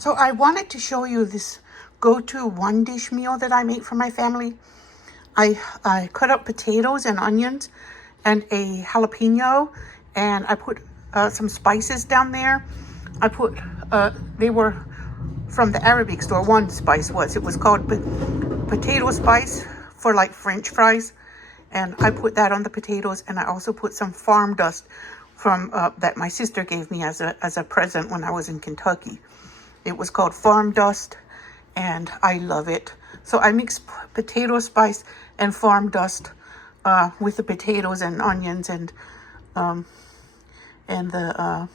So I wanted to show you this go-to one dish meal that I make for my family. I cut up potatoes and onions and a jalapeno, and I put some spices down there. I put, they were from the Arabic store. One spice was, it was called potato spice for like French fries. And I put that on the potatoes, and I also put some farm dust from that my sister gave me as a present when I was in Kentucky. It was called farm dust, and I love it. So I mix potato spice and farm dust with the potatoes and onions and the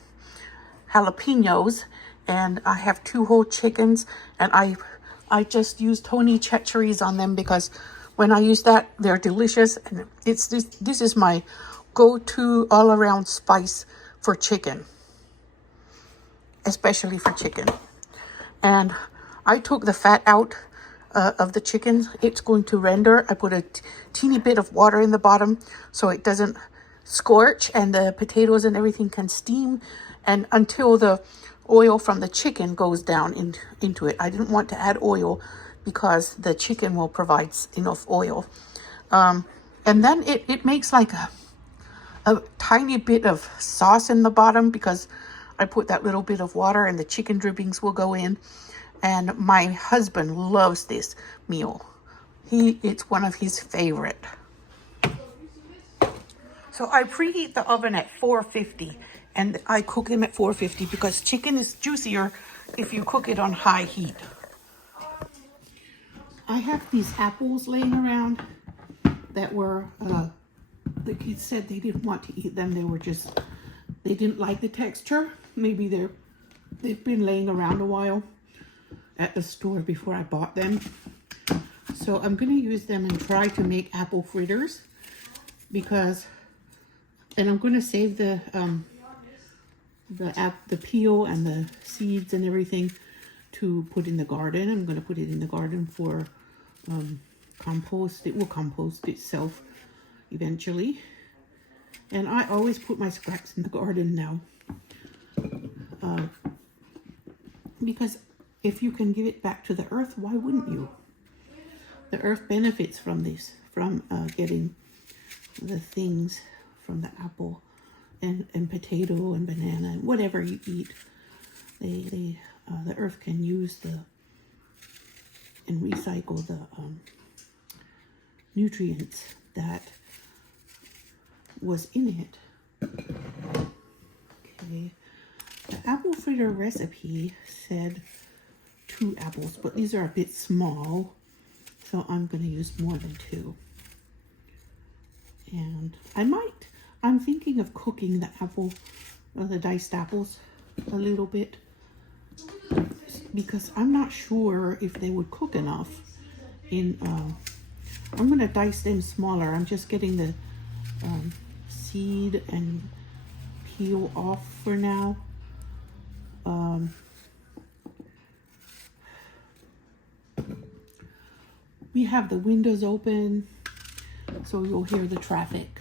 jalapenos, and I have 2 whole chickens, and I just use Tony Chachere's on them because when I use that, they're delicious, and this is my go-to all-around spice for chicken, especially for chicken. And I took the fat out of the chicken. It's going to render. I put a teeny bit of water in the bottom so it doesn't scorch, and the potatoes and everything can steam, and until the oil from the chicken goes down into it. I didn't want to add oil because the chicken will provide enough oil. And then it makes like a tiny bit of sauce in the bottom because I put that little bit of water, and the chicken drippings will go in. And my husband loves this meal. It's one of his favorite. So I preheat the oven at 450, and I cook them at 450 because chicken is juicier if you cook it on high heat. I have these apples laying around that were, the kids said they didn't want to eat them. They didn't like the texture. Maybe they've been laying around a while at the store before I bought them. So I'm going to use them and try to make apple fritters and I'm going to save the peel and the seeds and everything to put in the garden. I'm going to put it in the garden for compost. It will compost itself eventually. And I always put my scraps in the garden now. Because if you can give it back to the earth, why wouldn't you? The earth benefits from this, from getting the things from the apple and potato and banana and whatever you eat. The earth can use and recycle the nutrients that was in it. Okay, the apple fritter recipe said 2 apples, but these are a bit small, so I'm going to use more than 2. And I'm thinking of cooking the apple, the diced apples a little bit, because I'm not sure if they would cook enough I'm going to dice them smaller. I'm just getting the seed and peel off for now. We have the windows open, so you'll hear the traffic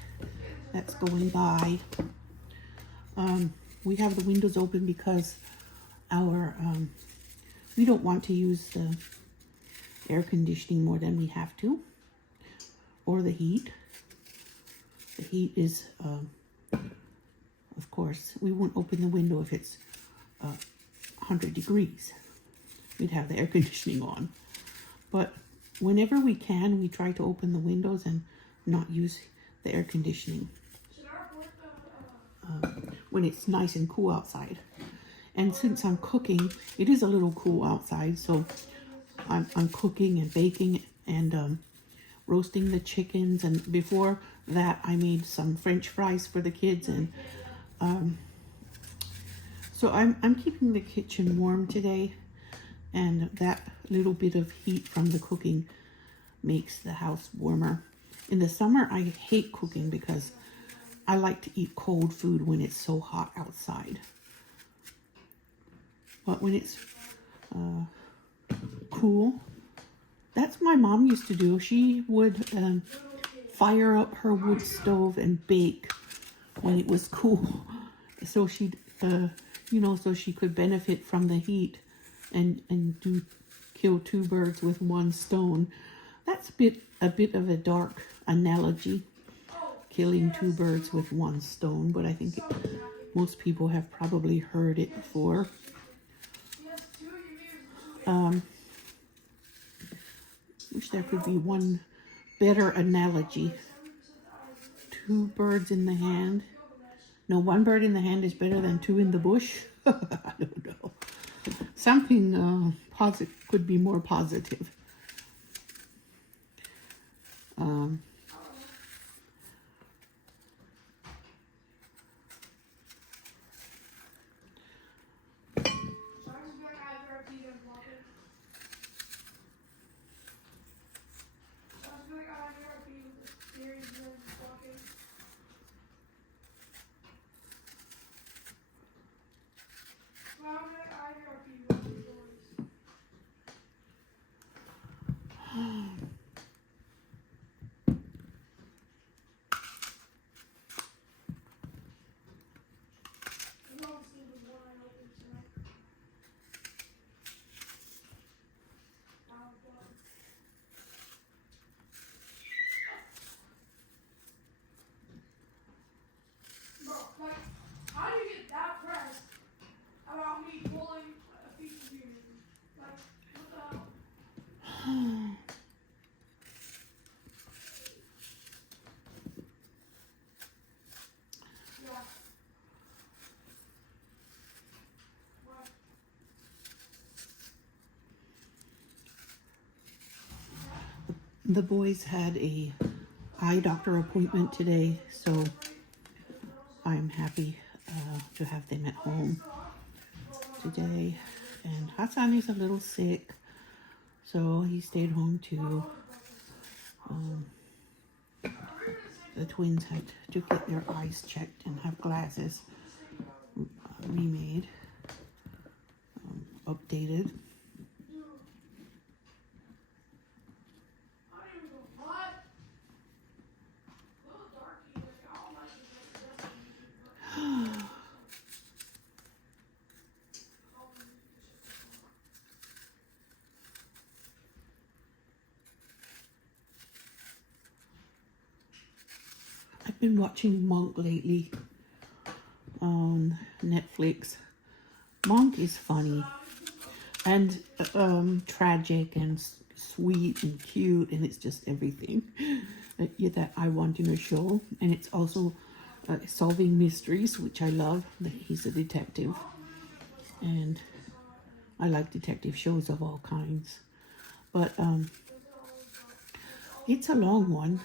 that's going by. We have the windows open because we don't want to use the air conditioning more than we have to, or the heat. The heat is, of course, we won't open the window if it's 100 degrees. We'd have the air conditioning on. But whenever we can, we try to open the windows and not use the air conditioning when it's nice and cool outside. And since I'm cooking, it is a little cool outside, so I'm cooking and baking and roasting the chickens. And before that, I made some French fries for the kids, and so I'm keeping the kitchen warm today, and that little bit of heat from the cooking makes the house warmer. In the summer, I hate cooking because I like to eat cold food when it's so hot outside. But when it's cool, that's what my mom used to do. She would fire up her wood stove and bake when it was cool, so she'd so she could benefit from the heat and do kill two birds with one stone. That's a bit of a dark analogy, killing two birds with one stone, but I think most people have probably heard it before. Wish there could be one better analogy. Two birds in the hand. No, one bird in the hand is better than two in the bush. I don't know. Something positive could be more positive. The boys had a eye doctor appointment today, so I'm happy to have them at home today. And Hassan is a little sick, so he stayed home too. The twins had to get their eyes checked and have glasses remade, updated. I've been watching Monk lately on Netflix. Monk is funny and tragic and sweet and cute, and it's just everything that I want in a show. And it's also solving mysteries, which I love. He's a detective, and I like detective shows of all kinds. But it's a long one.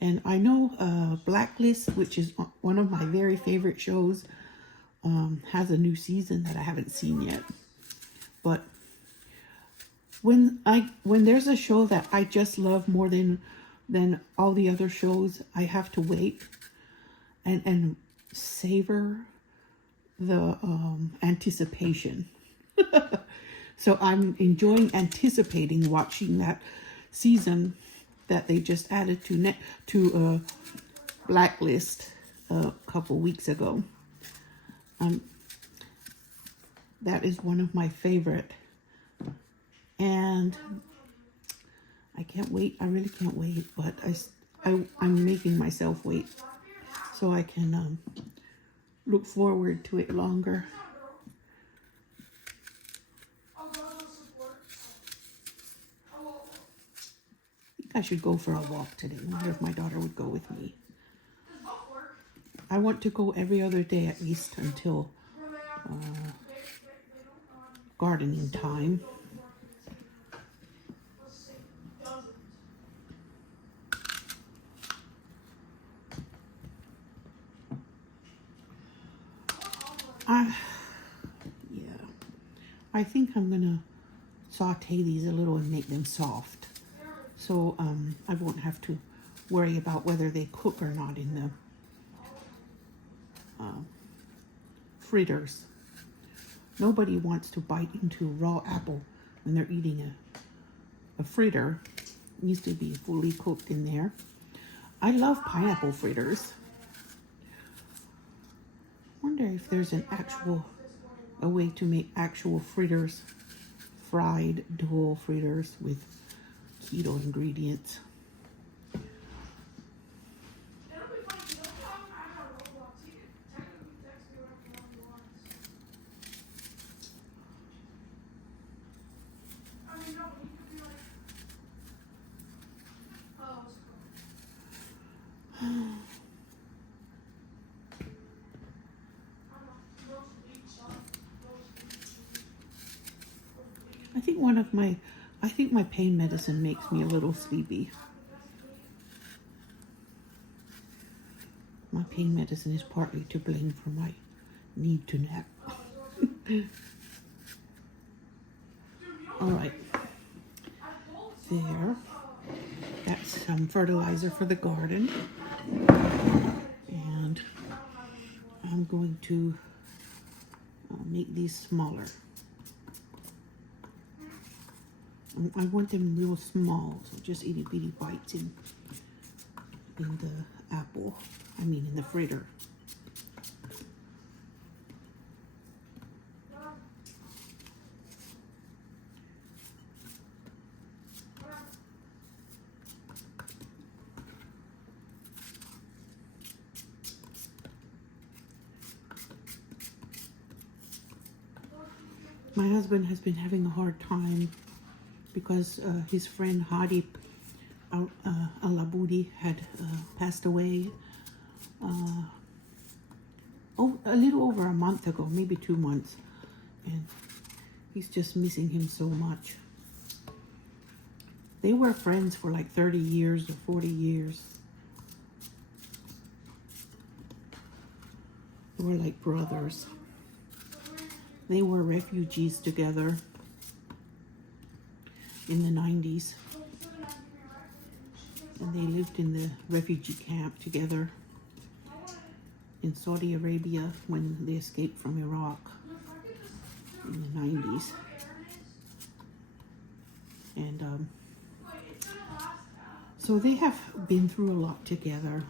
And I know Blacklist, which is one of my very favorite shows, has a new season that I haven't seen yet. But when there's a show that I just love more than all the other shows, I have to wait and savor the anticipation. So I'm enjoying anticipating watching that season that they just added to Blacklist a couple weeks ago. That is one of my favorite, and I can't wait. I really can't wait, but I'm making myself wait so I can look forward to it longer. I should go for a walk today. I wonder if my daughter would go with me. I want to go every other day at least until gardening time. Yeah, I think I'm gonna saute these a little and make them soft. So I won't have to worry about whether they cook or not in the fritters. Nobody wants to bite into raw apple when they're eating a fritter. It needs to be fully cooked in there. I love pineapple fritters. Wonder if there's a way to make actual fritters fried dual fritters with keto ingredients. I think my pain medicine makes me a little sleepy. My pain medicine is partly to blame for my need to nap. All right, there. That's some fertilizer for the garden. And I'm going to make these smaller. I want them real small, so just itty bitty bites in the apple. I mean in the fritter. My husband has been having a hard time because his friend Hadi Alabudi had passed away a little over a month ago, maybe 2 months, and he's just missing him so much. They were friends for like 30 years or 40 years. They were like brothers. They were refugees together in the 90s. And they lived in the refugee camp together in Saudi Arabia when they escaped from Iraq in the 90s. And so they have been through a lot together.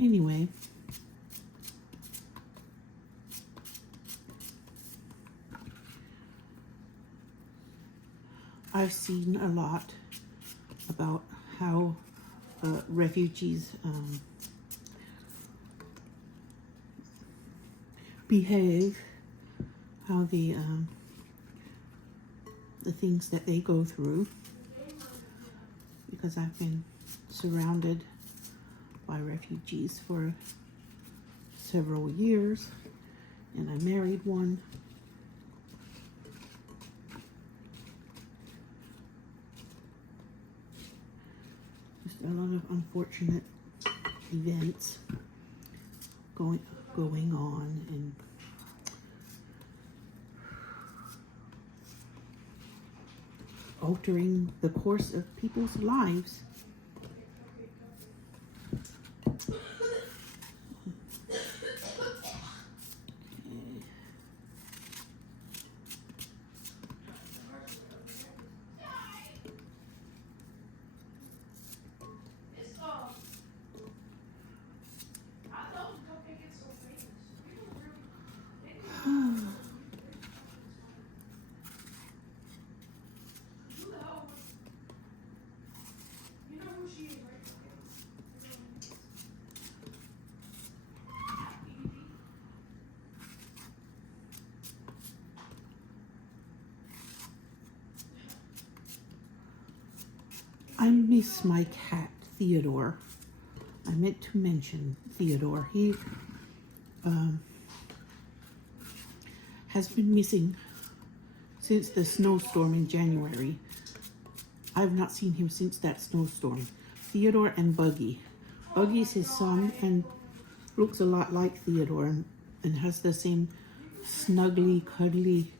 Anyway, I've seen a lot about how refugees behave, how the things that they go through, because I've been surrounded by refugees for several years, and I married one. Just a lot of unfortunate events going on, and altering the course of people's lives. I miss my cat, Theodore. I meant to mention Theodore. He has been missing since the snowstorm in January. I've not seen him since that snowstorm. Theodore and Buggy. Buggy's his son, and looks a lot like Theodore and has the same snuggly, cuddly,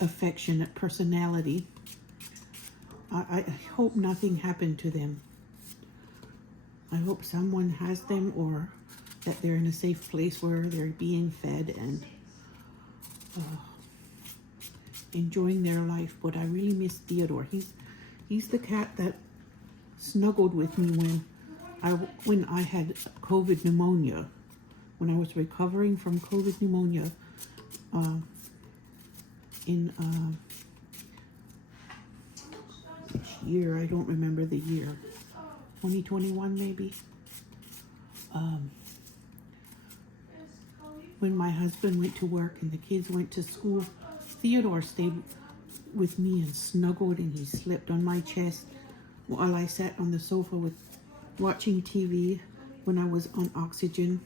affectionate personality. I hope nothing happened to them. I hope someone has them, or that they're in a safe place where they're being fed and enjoying their life. But I really miss Theodore. He's the cat that snuggled with me when I had COVID pneumonia. When I was recovering from COVID pneumonia in which year? I don't remember the year. 2021 maybe. When my husband went to work and the kids went to school, Theodore stayed with me and snuggled, and he slept on my chest while I sat on the sofa watching TV when I was on oxygen.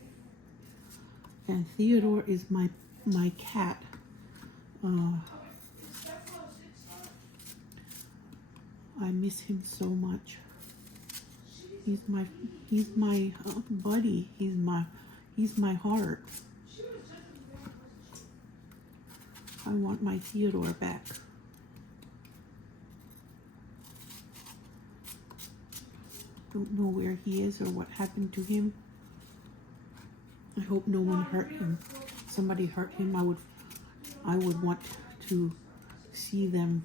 And Theodore is my cat. I miss him so much. He's my buddy. He's my heart. I want my Theodore back. Don't know where he is or what happened to him. I hope no one hurt him. If somebody hurt him, I would want to see them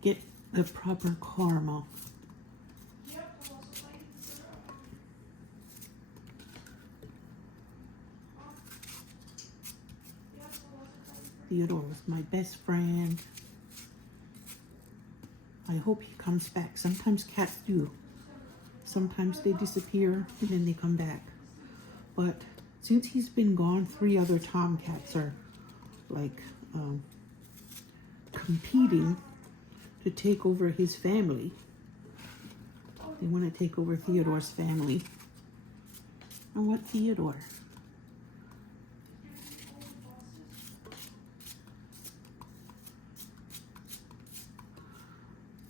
get the proper karma. Theodore was my best friend. I hope he comes back. Sometimes cats do. Sometimes they disappear and then they come back. But since he's been gone, 3 other tomcats are like competing to take over his family. They want to take over Theodore's family. I want Theodore.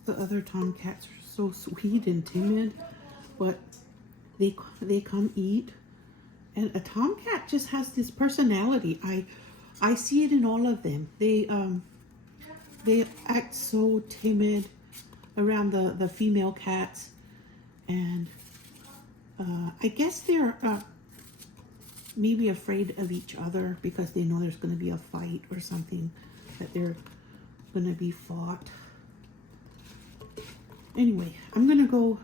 The other tomcats are so sweet and timid, but they come eat. And a tomcat just has this personality. I see it in all of them. They act so timid around the female cats, and I guess they're maybe afraid of each other because they know there's going to be a fight or something, that they're going to be fought. Anyway, I'm going to go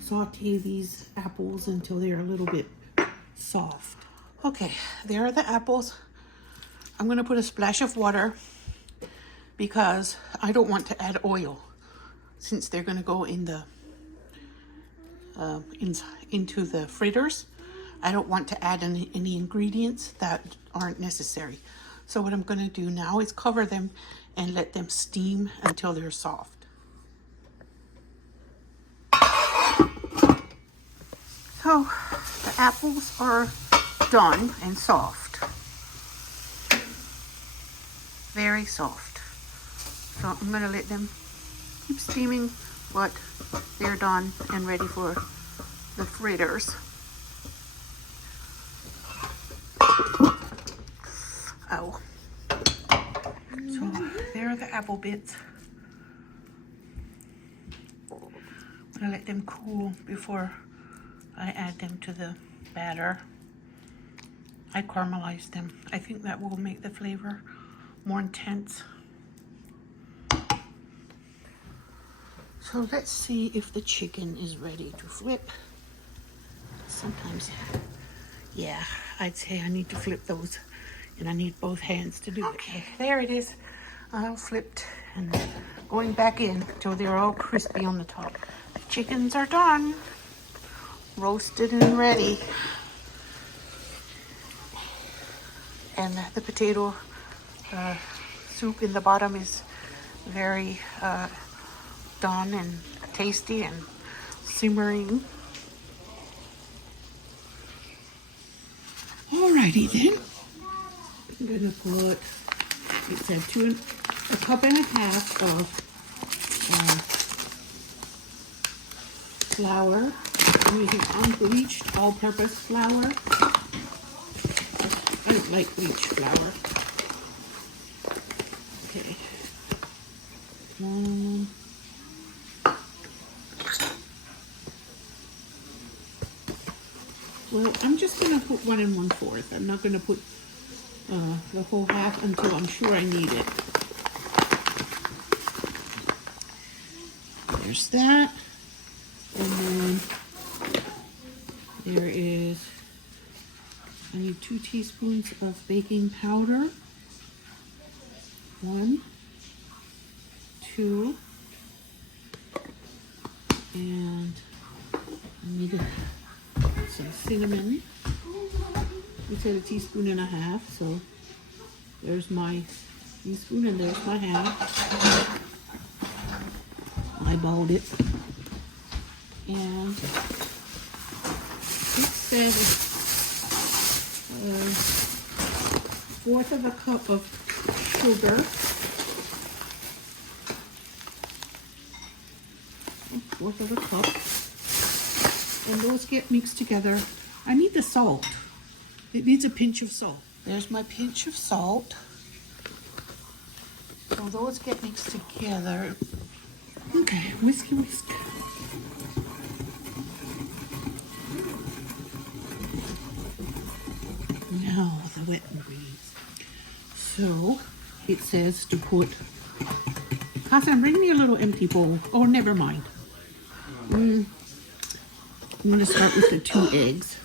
saute these apples until they're a little bit soft. Okay, there are the apples. I'm going to put a splash of water because I don't want to add oil, since they're going to go in the into the fritters. I don't want to add any ingredients that aren't necessary. So what I'm going to do now is cover them and let them steam until they're soft. So the apples are done and soft. Very soft. So I'm going to let them keep steaming, but they're done and ready for the fritters. Oh. So there are the apple bits. I'm going to let them cool before I add them to the batter. I caramelized them. I think that will make the flavor more intense. So let's see if the chicken is ready to flip. Sometimes, yeah, I'd say I need to flip those, and I need both hands to do it. Okay, there it is. All flipped and going back in till they're all crispy on the top. The chickens are done. Roasted and ready. And the potato soup in the bottom is very done and tasty and simmering. Alrighty then. I'm gonna put, it said a cup and a half of flour. I'm using unbleached all-purpose flour. I like bleached flour. Okay. Well, I'm just going to put 1 1/4. I'm not going to put the whole half until I'm sure I need it. There's that. And then there is, I need 2 teaspoons of baking powder. 1, 2, and I need some cinnamon. We said 1.5 teaspoons, so there's my teaspoon and there's my half. Eyeballed it. And it said 1/4 cup of sugar. 1/4 cup. And those get mixed together. I need the salt. It needs a pinch of salt. There's my pinch of salt. So those get mixed together. Okay, whisk. Now the wet ingredients. So it says to put. Hassan, bring me a little empty bowl. Oh, never mind. I'm going to start with the 2 eggs.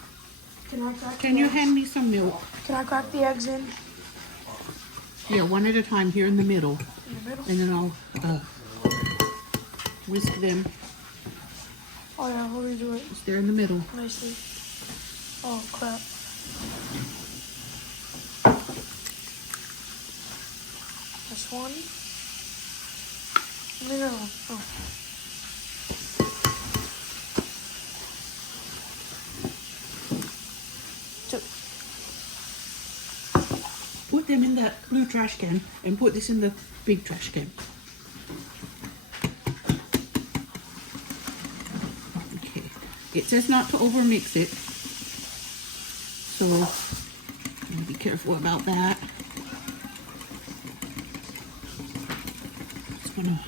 Can you hand me some milk? Can I crack the eggs in? Yeah, 1 at a time here in the middle. In the middle? And then I'll whisk them. Oh yeah, how do we do it? Just there in the middle. Nicely. Oh crap. This one. No. Oh. Put them in that blue trash can and put this in the big trash can. Okay. It says not to overmix it, so be careful about that. Just gonna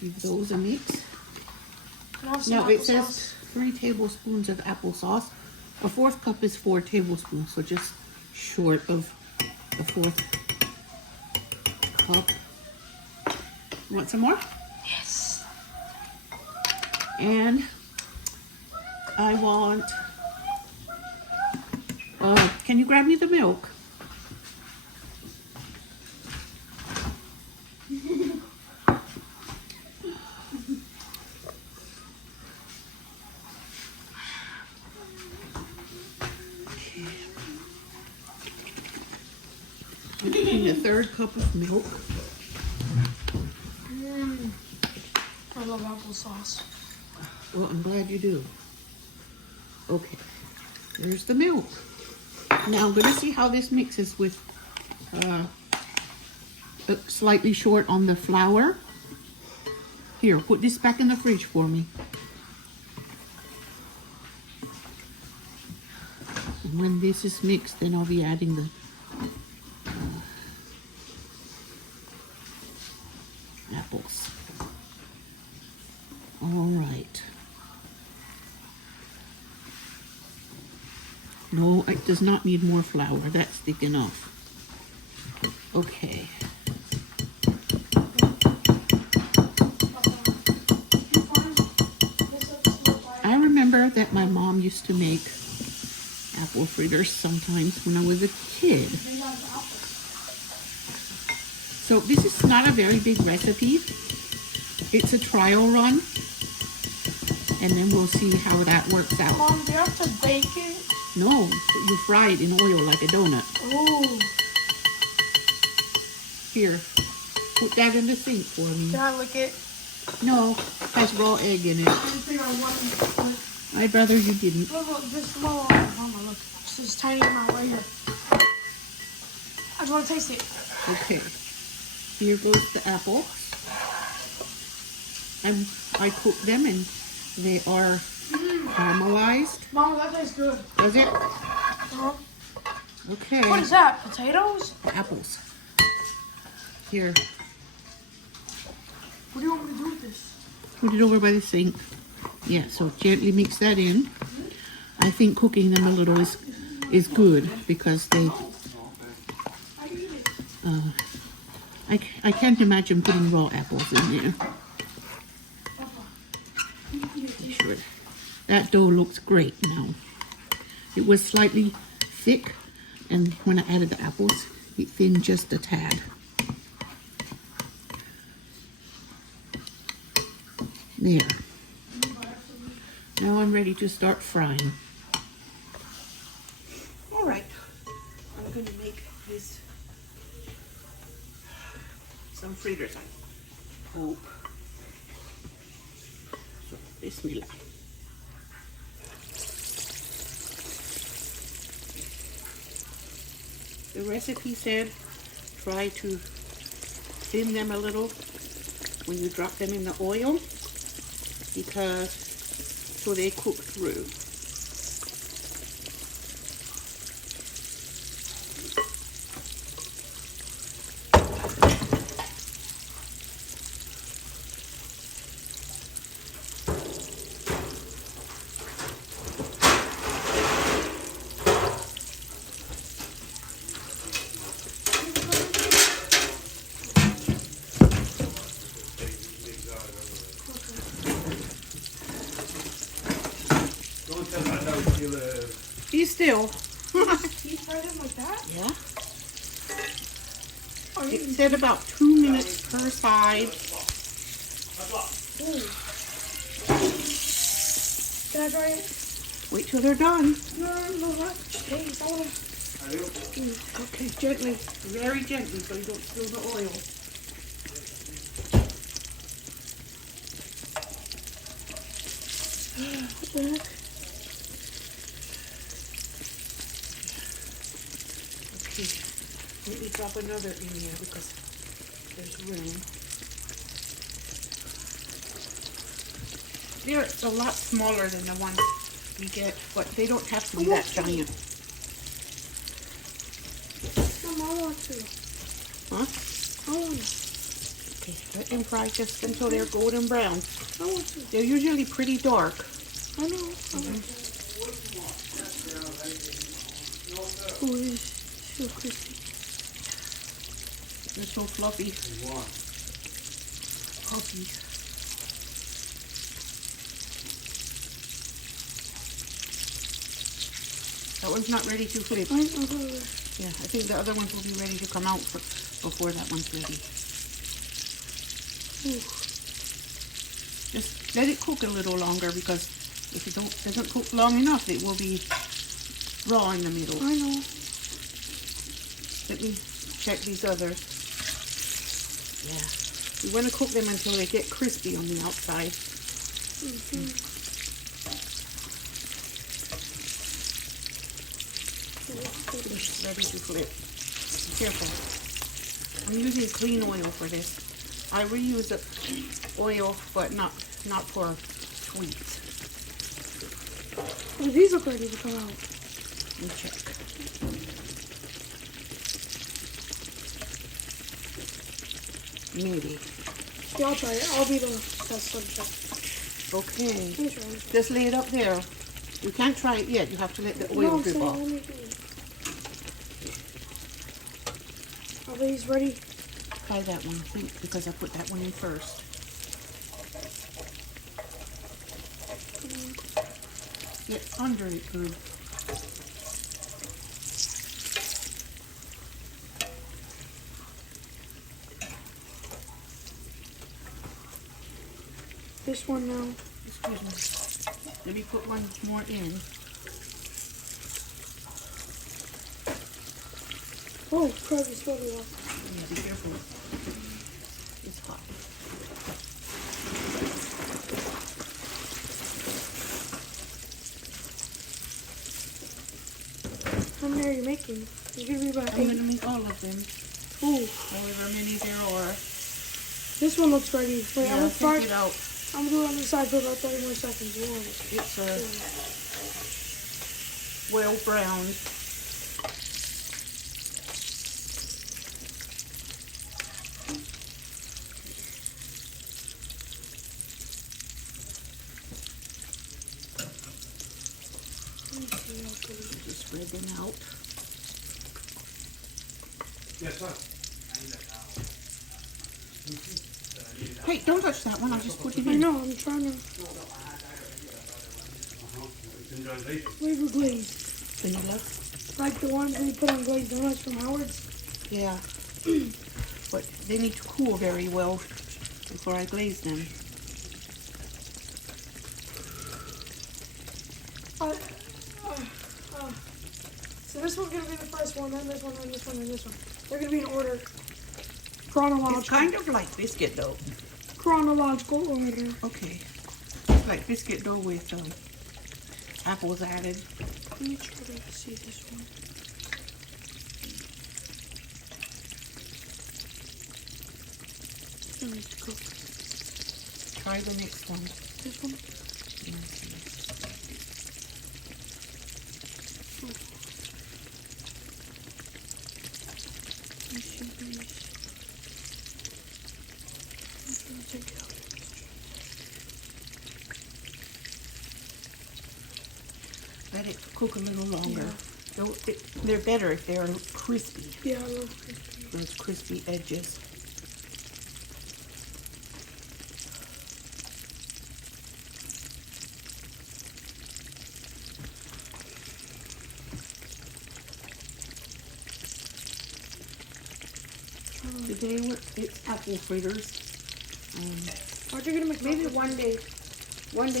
give those a mix. Now it says 3 tablespoons of applesauce. A 1/4 cup is 4 tablespoons, so just short of the 1/4 cup. Want some more? Yes. And I want, can you grab me the milk? I'm putting a 1/3 cup of milk. I love applesauce. Well, I'm glad you do. Okay, there's the milk. Now I'm going to see how this mixes with slightly short on the flour. Here, put this back in the fridge for me. And when this is mixed, then I'll be adding the apples. All right. No, it does not need more flour. That's thick enough. Okay. I remember that my mom used to make apple fritters sometimes when I was a kid. So this is not a very big recipe. It's a trial run. And then we'll see how that works out. Mom, do you have to bake it? No, you fry it in oil like a donut. Ooh. Here, put that in the sink for me. Can I lick it? No, it has raw egg in it. I think I want to. I'd rather you didn't. Look, this small one. Mama, look. This tiny amount right here. I just want to taste it. Okay, here goes the apple. I cooked them and they are caramelized. Mama, that tastes good. Does it? Uh-huh. Okay. What is that? Potatoes? Apples. Here. What do you want me to do with this? Put it over by the sink. Yeah, so gently mix that in. I think cooking them a little is good because they... I can't imagine putting raw apples in there. Sure. That dough looks great now. It was slightly thick, and when I added the apples, it thinned just a tad. There. Now I'm ready to start frying. All right, I'm going to make this some fritters, I hope. So, bismillah. The recipe said try to thin them a little when you drop them in the oil because so they cook through. Be still. Deep fry them like that? Yeah. It said about 2 minutes per side. Ooh. Can I try it? Wait till they're done. No, not taste. I want to. Okay, gently, very gently, so you don't spill the oil. What the heck? Okay, let me drop another in here because there's room. They're a lot smaller than the ones we get, but they don't have to be that giant. Mom, I want to. Huh? I want to. Okay, let them fry just until they're golden brown. I want to. They're usually pretty dark. I know. I want to. Oh, it's so crispy. They're so fluffy. Puffy. That one's not ready to flip. Yeah, I think the other ones will be ready to come out before that one's ready. Ooh. Just let it cook a little longer because if it doesn't cook long enough, it will be raw in the middle. I know. Let me check these others. Yeah. You want to cook them until they get crispy on the outside. Mm-hmm. Just ready to flip. Be careful. I'm using clean oil for this. I reuse the oil, but not for sweets. Oh, these look ready to come out. Let me check. Maybe. Yeah, I'll try it. I'll be the test subject. Okay. Let me try it. Just lay it up there. You can't try it yet. You have to let the oil No, I'm drip saying, off. let me do it. Are these ready? Try that one, I think, because I put that one in first. Get under it good. This one now. Excuse me. Let me put one more in. Oh, crap, it's totally off. Yeah, be careful. It's hot. How many are you making? It's gonna be about I'm 8. going to make all of them. Ooh, However many there are. this one looks ready. Wait, Yeah, I'm gonna fry. take it out. I'm gonna do it on the side for about 30 more seconds. It's well browned. Just spread them out. Yes, sir. Hey, don't touch that one. I'll just put it I in. know, I'm trying to flavor glaze. Vanilla. Like the ones we put on glazed donuts from Howard's. Yeah. But they need to cool very well before I glaze them. So this one's gonna be the first one, then this one, then this one, then this one. They're gonna be in order. Chronological. It's kind of like biscuit dough. Chronological order. Okay. Like biscuit dough with apples added. Let me try to see this one. I need to cook. Try the next one. This one? Let me see these. I'm gonna take it out. Let it cook a little longer. Yeah. They're better if they're crispy. Yeah, I love crispy. Those crispy edges. Today it's apple fritters. Aren't you gonna make Maybe one day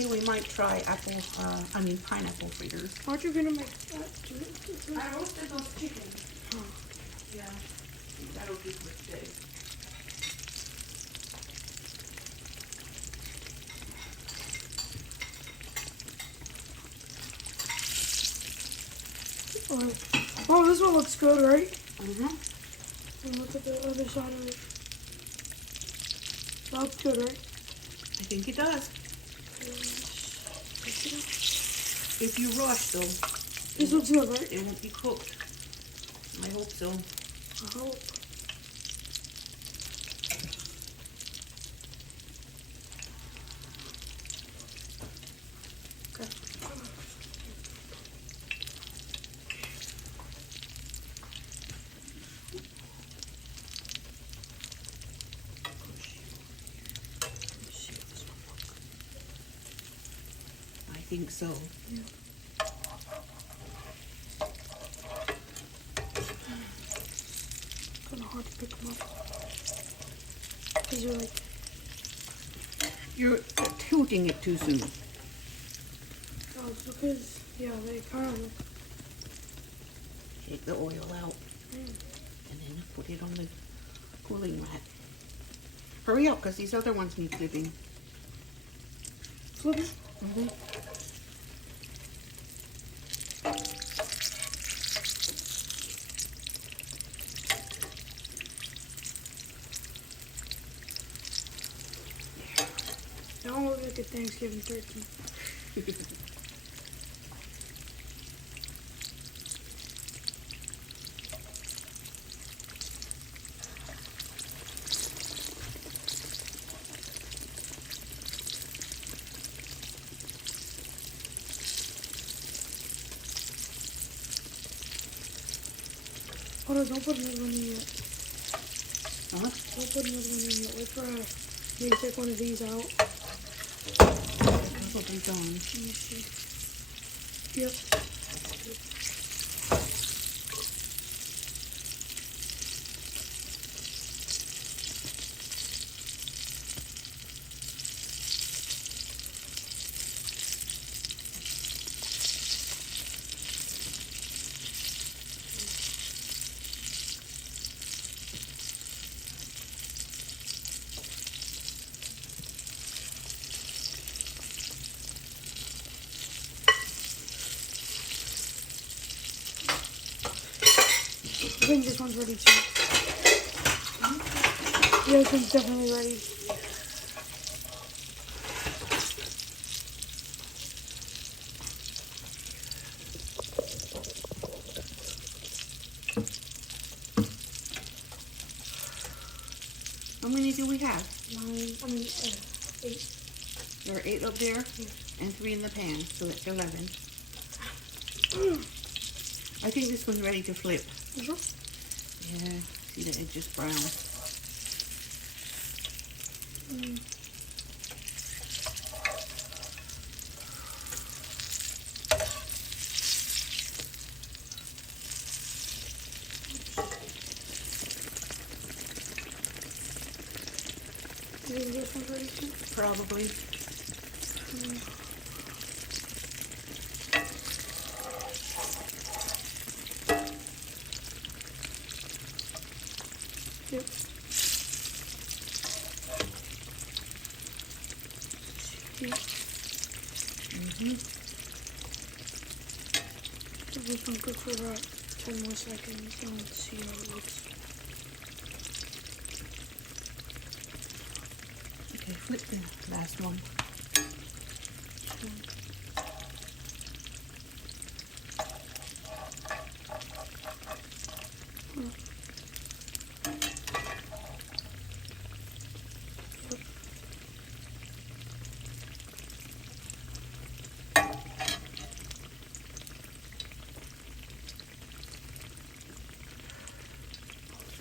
we might try pineapple fritters. Aren't you gonna make that too? I roasted those chickens. Oh. Yeah, that'll be for today. Alright. Oh, this one looks good, right? Mm-hmm. And look at the other side of it. That looks good, right? I think it does. If you rush though, This looks good, right? it won't be cooked. I hope so. I hope. Okay. I think so. Yeah. Kind of hard to pick them up. Because you're like, You're tilting it too soon. oh, it's because, yeah, they kind of, Take the oil out and then put it on the cooling rack. Hurry up, because these other ones need flipping. flipping. Mm-hmm. That one looks like a Thanksgiving turkey. Hold on, don't put another one in yet. Uh-huh. Don't put another one in yet. Wait for me to take one of these out. Probably gone. Let me see. Yep. I think this one's ready too. Yeah, this one's definitely ready. How many do we have? 8. There are 8 up there and 3 in the pan, so that's 11. I think this one's ready to flip. You sure? Yeah, see the edge is brown. Do you think this one's ready too? Probably. Yep. Give this one cook for about 10 more seconds and let's see how it looks. Okay, flip the last one.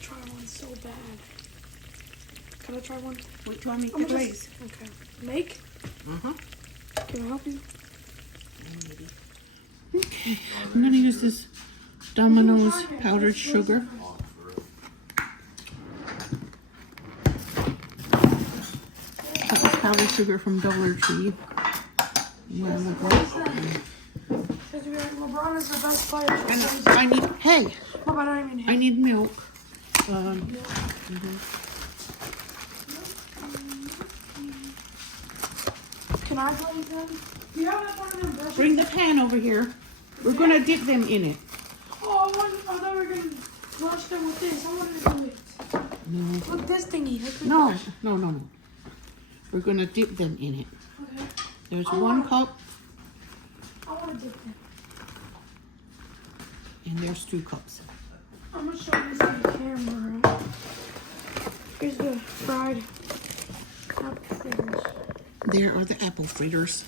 Try one so bad. Can I try one? Wait till I make the glaze. Okay. Make? Uh-huh. Can I help you? Maybe. Okay, I'm gonna use this Domino's powdered sugar. That was powdered sugar from Dollar Tree. LeBron is the best player. And I need, hey, What about I mean? I need milk. Can I play them? Do you have one of them brushes? Bring the pan over here. We're gonna dip them in it. Oh, I thought we were gonna brush them with this. I wanted to do it. No. Look, this thingy. No. We're gonna dip them in it. Okay. There's 1 cup I want to dip them. and there's 2 cups. I'm gonna show this on the camera. Here's the fried apple fritters. There are the apple fritters.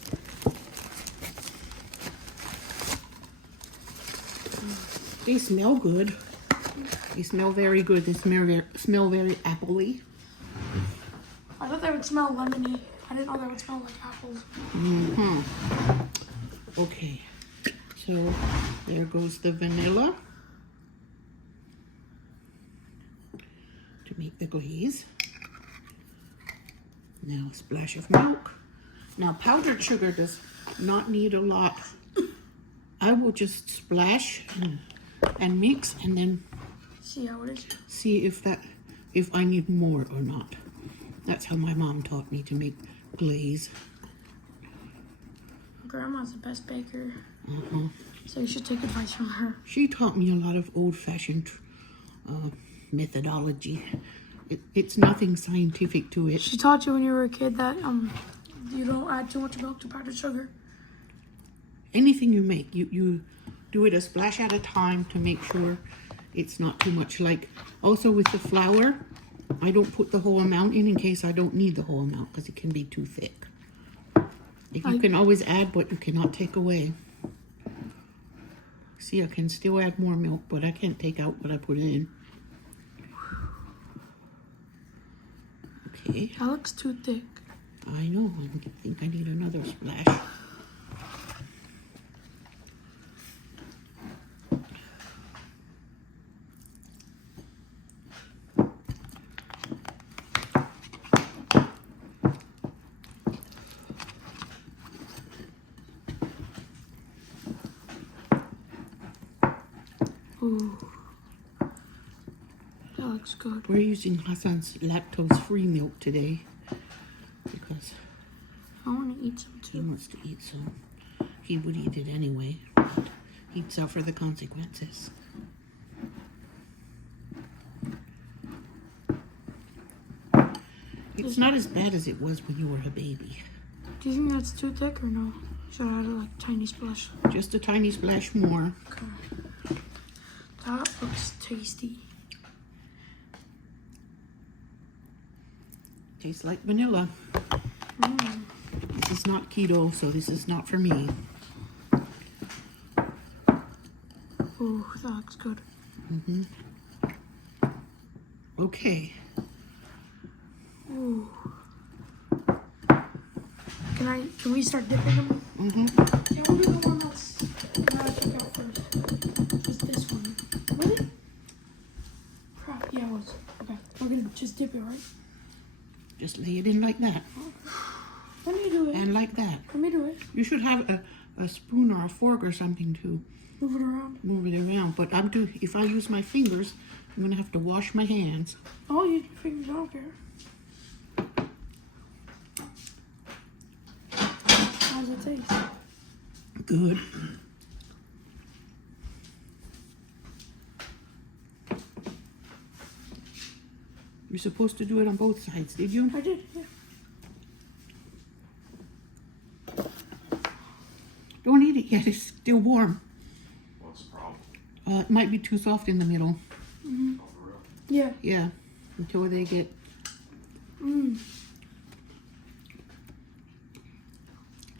They smell good. They smell very good. They smell very apple-y. I thought they would smell lemony. I didn't know they would smell like apples. Okay, so there goes the vanilla to make the glaze. Now a splash of milk. Now powdered sugar does not need a lot. I will just splash and mix and then See how it is? see if I need more or not. That's how my mom taught me to make glaze. Grandma's the best baker. So you should take advice from her. She taught me a lot of old-fashioned methodology. It's nothing scientific to it. She taught you when you were a kid that you don't add too much milk to powdered sugar. Anything you make, you do it a splash at a time to make sure it's not too much. Like also with the flour, I don't put the whole amount in case I don't need the whole amount because it can be too thick. You can always add, but you cannot take away. See, I can still add more milk, but I can't take out what I put in. Okay. That looks too thick. I know. I think I need another splash. Ooh. That looks good. We're using Hassan's lactose-free milk today because I want to eat some he too. wants to eat some. He would eat it anyway. He'd suffer the consequences. It's not as bad as it was when you were a baby. Do you think that's too thick or no? Should I add like a tiny splash? Just a tiny splash more. Okay. That looks tasty. Tastes like vanilla. This is not keto, so this is not for me. Ooh, that looks good. Okay. Ooh. Can we start dipping them? Yeah, we'll do the one that's that I took out first. Just this one. Really? Crap, yeah, it was. Okay, we're gonna just dip it, right? Just lay it in like that. Let me do it. And like that. Let me do it. You should have a spoon or a fork or something to Move it around. move it around. But if I use my fingers, I'm gonna have to wash my hands. Oh, you can fingers, I don't care. How does it taste? Good. You're supposed to do it on both sides, did you? I did, yeah. Don't eat it yet, it's still warm. What's the problem? It might be too soft in the middle. Mm-hmm. Oh, for real? Yeah. Yeah, until they get...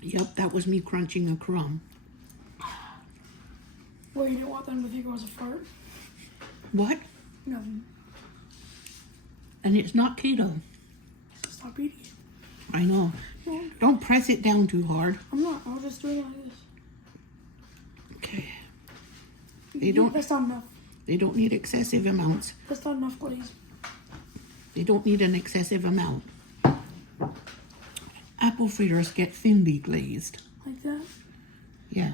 Yep, that was me crunching a crumb. Well, you didn't want them to think it was a fart? What? No. And it's not keto. Stop eating it. I know. No, Don't press it down too hard. I'm not. I'll just do it like this. Okay. That's not enough. They don't need excessive amounts. That's not enough glaze. They don't need an excessive amount. Apple fritters get thinly glazed. Like that? Yeah.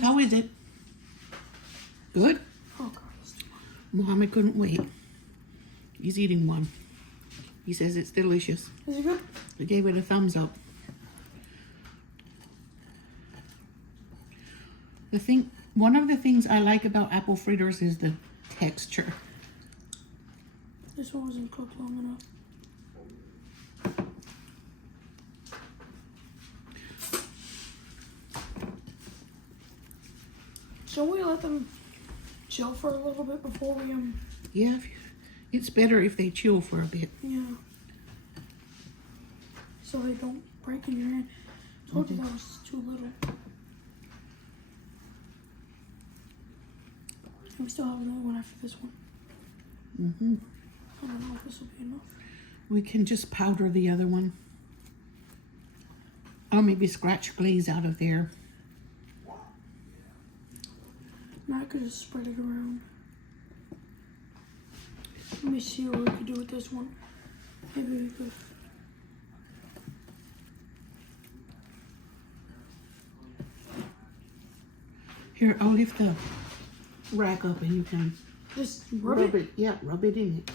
How is it? Good? Oh, God. It's too much. Mohammed couldn't wait. He's eating one. He says it's delicious. Is it good? I gave it a thumbs up. One of the things I like about apple fritters is the texture. This one wasn't cooked long enough. Shall we let them chill for a little bit before we, Yeah, it's better if they chill for a bit. yeah. So they don't break in your hand. I told you that was too little. And we still have another one after this one. I don't know if this will be enough. We can just powder the other one. Or maybe scratch glaze out of there. Now I could just spread it around. Let me see what we could do with this one. Maybe we could. Here, I'll lift the rack up and you can Just rub it. Yeah, rub it in it.